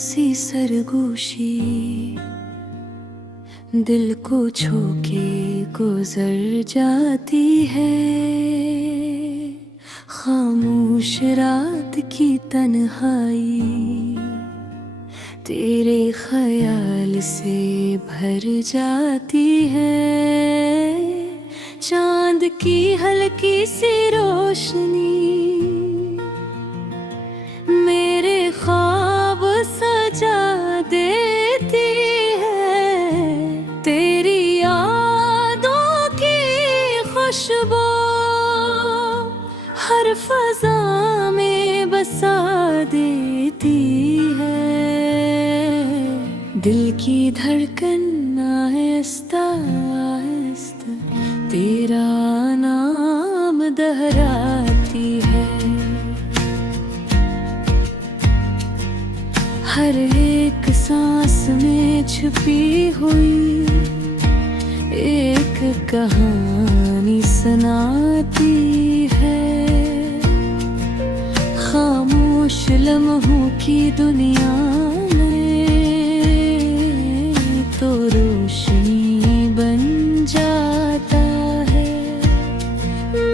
सी सरगोशी दिल को छू के गुजर जाती है। खामोश रात की तन्हाई तेरे ख्याल से भर जाती है। चांद की हल्की सी रोशनी मेरे ख्वाब सजा देती है। तेरी यादों की खुशबू हर फजा में बसा देती है। दिल की धड़कन आहिस्ता आहिस्ता तेरा नाम दोहराती है। हर एक सांस में छुपी हुई एक कहानी सुनाती है। खामोश लम्हों की दुनिया तो रोशनी बन जाता है।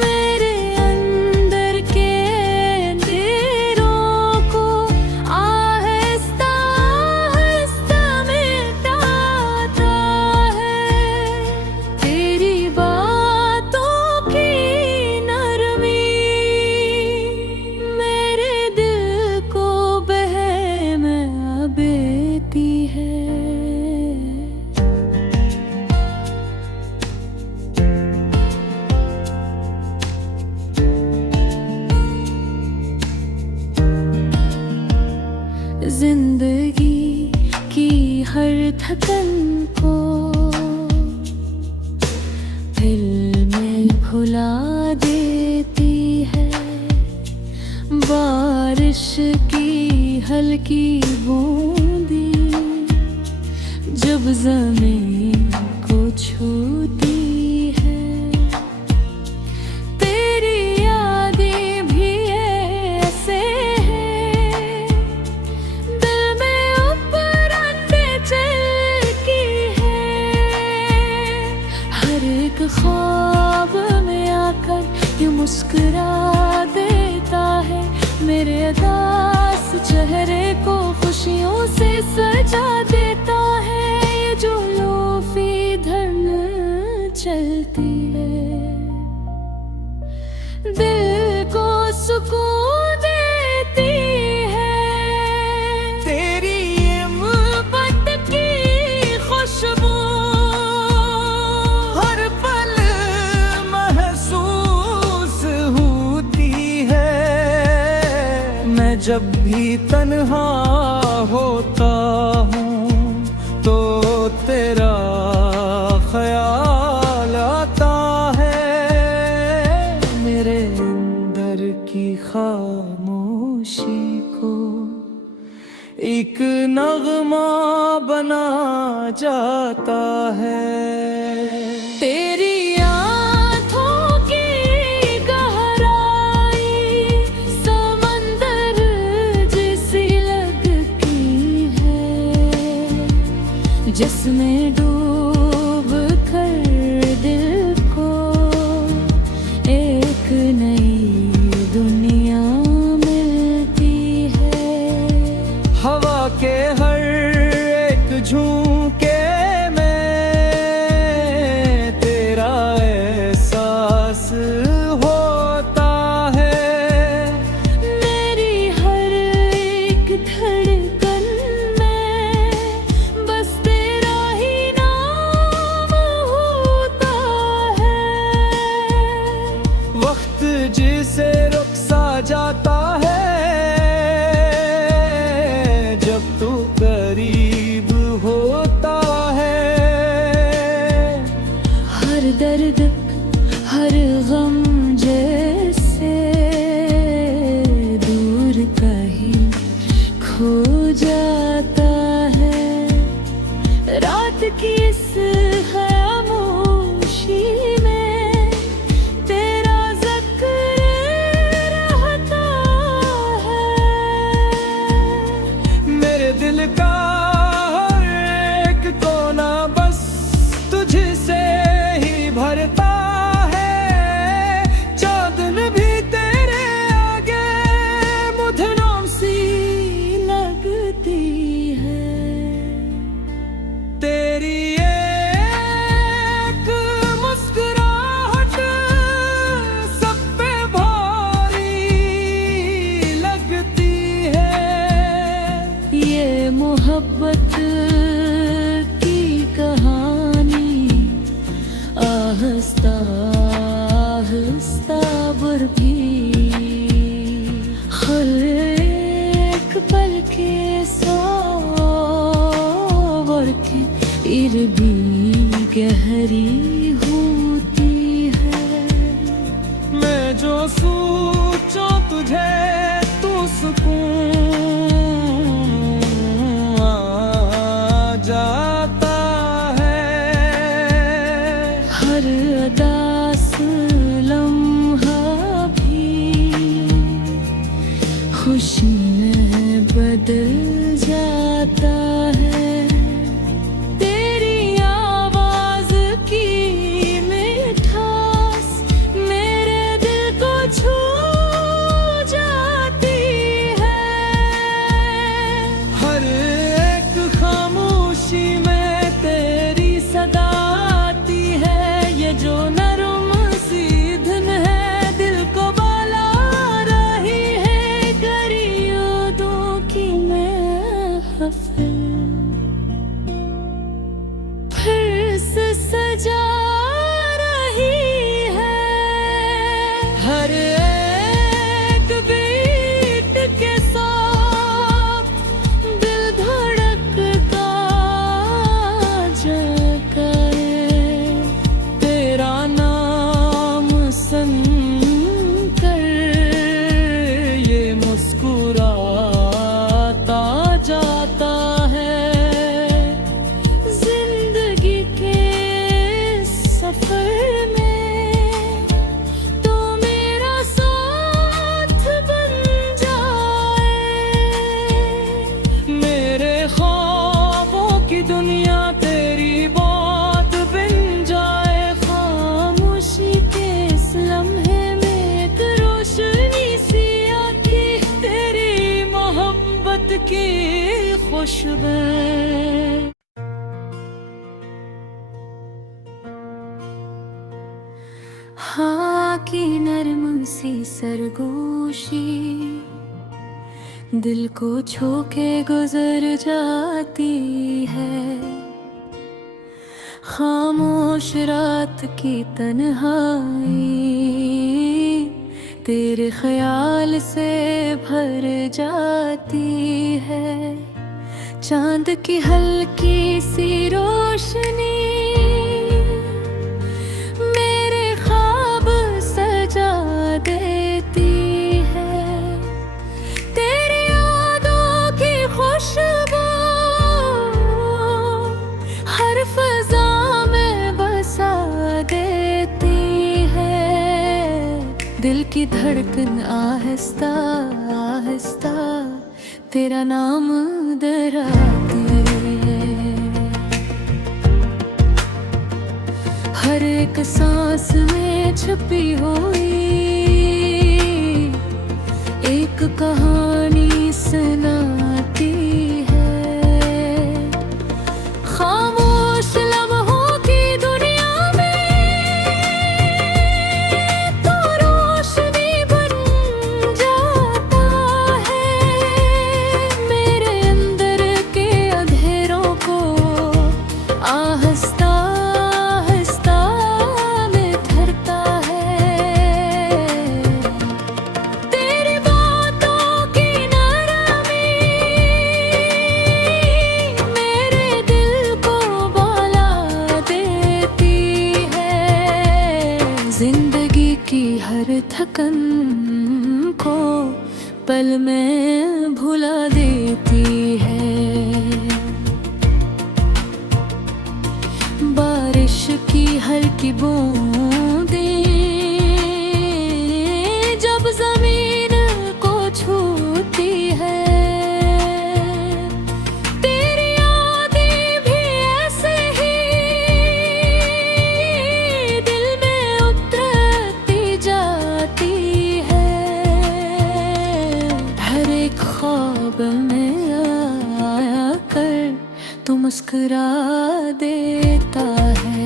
मेरे अंदर के अंधेरों को आहिस्ता आहिस्ता मिटाता है। तेरी बातों की नरमी मेरे दिल को बहला देती है। जिंदगी की हर थकन को फिल्में भुला देती है। बारिश की हल्की बूंदी जब ज़मीन को छूती है। तेरी यादें भी ऐसे हैं दिल में उपरते चलती है। हर एक ख्वाब में आकर ये मुस्कुरा देता है। मेरे उदास चेहरे को खुशियों से सजा देता है। ये जो लोफी धन चलती है दिल को सुकून देती है। तेरी ये मोहब्बत की खुशबू हर पल महसूस होती है। मैं जब भी तन्हा होता हूँ तो तेरा ख्याल आता है। मेरे अंदर की खामोशी को एक नगमा बना जाता है। तेरी आँखों की गहराई समंदर जैसी लगती है। जिसमें डूब कर दिल को एक नई दुनिया मिलती है। हवा के हर एक झोंके में तेरा एहसास होता है। मेरी हर एक धड़कन में बस तेरा ही नाम होता है। वक्त जिसे रुक सा जाता है जब तू करीब होता है। हर दर्द हर गम जैसे दूर कहीं खो जाता है। रात की इस खामोशी में तेरा ज़िक्र रहता है। दिल फिर भी गहरी होती है। मैं जो सोचूं तुझे तू सुकून आ जाता है। हर अदास लम्हा भी खुशी में बदल जाता है। तेरी आवाज की मिठास मेरे दिल को छू जाती है। हर एक खामोशी में तेरी सदा आती है। ये जो नरम सी धुन है दिल को बहला रही है। यादों की महफिल फिर से सजा रही है। हर एक बीट के साथ दिल धड़कता जाता है। तेरा नाम सुनकर ये मुस्कुराता जाता है। जिंदगी के सफर में तो मेरा साथ बन जाए। मेरे ख्वाबों की दुनिया तेरी बात बन जाए। खामोशी के इस लम्हे में एक रोशनी सी आती। तेरी मोहब्बत की खुशबू हाँ की नरम सी सरगोशी दिल को छू के गुजर जाती है। खामोश रात की तन्हाई तेरे ख्याल से भर जाती है। चांद की हल्की सी रोशनी मेरे ख्वाब सजा देती है। तेरी यादों की खुशबू हर फजा में बसा देती है। दिल की धड़कन आहिस्ता आहिस्ता तेरा नाम दोहराती है। हर एक सांस में छुपी हुई एक कहानी सुनाती है। खामोश लम्हों की दुनिया में तो रोशनी बन जाता है। मेरे अंदर के अंधेरों को आहिस्ता आहिस्ता निखरता है। तेरी बातों की नरमी मेरे दिल को बहला देती है। जिंदगी की हर थकन को पल में भुला देती है। बारिश की हल्की बूंदें जब जमीन को छूती है। तेरी यादें भी ऐसे ही दिल में उतरती जाती है। हर एक ख्वाब में आया कर तू मुस्कुरा देता है।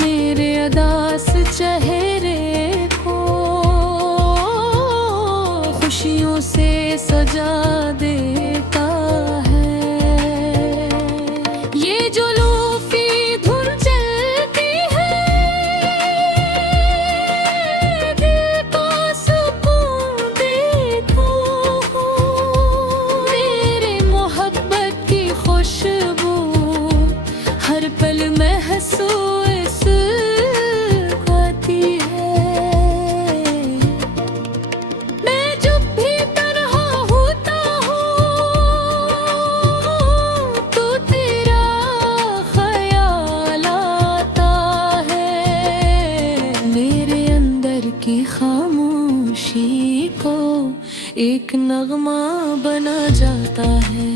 मेरे अदास चेहरे को खुशियों से सजा देता है। ये जो लूफी धुन चलती है दिल को सुकून देता। मेरे मोहब्बत हर पल महसूस आती है। मैं जब भी तन्हा होता हूँ तो तेरा ख्याल आता है। मेरे अंदर की खामोशी को एक नगमा बना जाता है।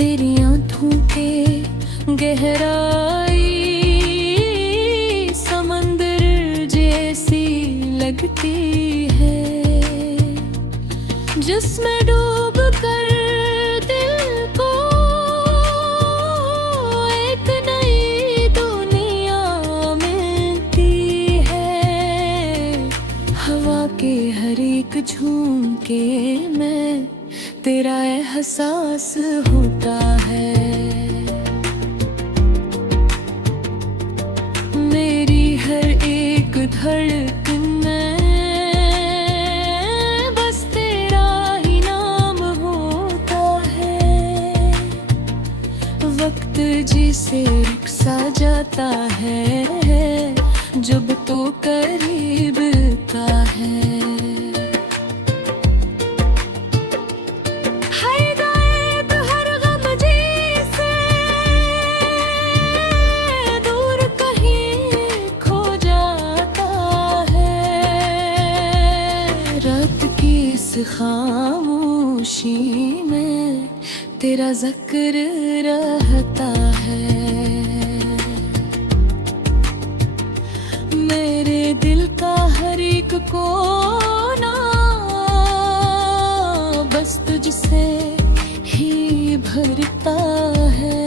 तेरी आँखों के गहराई समंदर जैसी लगती है, जिसमें डूब कर दिल को एक नई दुनिया मिलती है। हवा के हर एक झोंके में तेरा एहसास होता है। मेरी हर एक धड़कन में बस तेरा ही नाम होता है। वक्त जिसे रुक सा जाता है जब तो करीब का है। खामोशी में तेरा जिक्र रहता है। मेरे दिल का हर एक कोना बस तुझसे ही भरता है।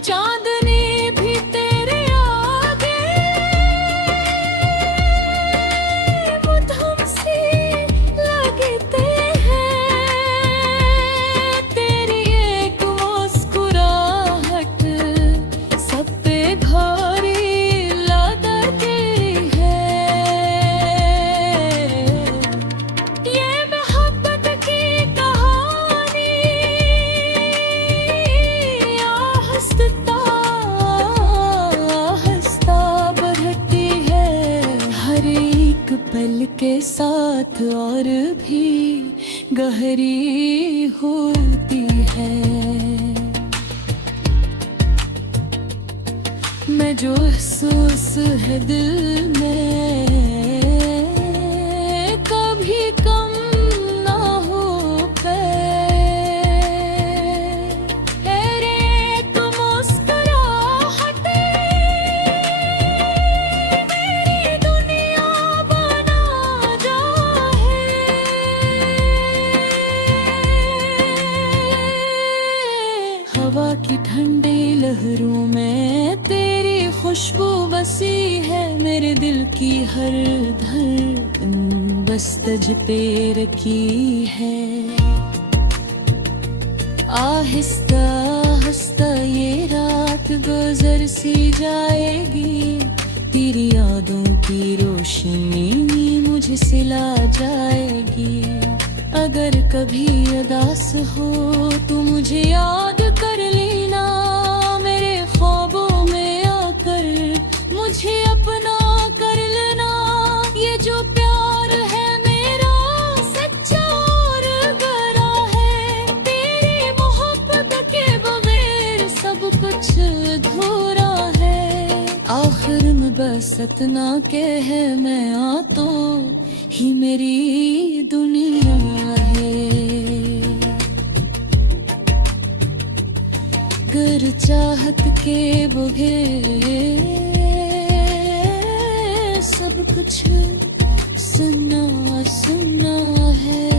चांदनी भी तेरे आगे पल के साथ और भी गहरी होती है। मैं जो महसूस है दिल में कभी कम ना हो हवा की ठंडी लहरों में तेरी खुशबू बसी है। मेरे दिल की हर धड़कन बस तुझ पे रखी है। आहिस्ता आहिस्ता ये रात गुजर सी जाएगी। तेरी यादों की रोशनी मुझे सिला जाएगी। अगर कभी उदास हो तो मुझे याद कर लेना। मेरे ख्वाबों में आकर मुझे अपना कर लेना। ये जो प्यार है मेरा सच्चा और गहरा है। तेरी मोहब्बत के बगैर सब कुछ अधूरा है। आखिर में बस इतना कह मैं आ तो ही मेरी दुनिया है। गर चाहत के बगैर सब कुछ सुना सुना है।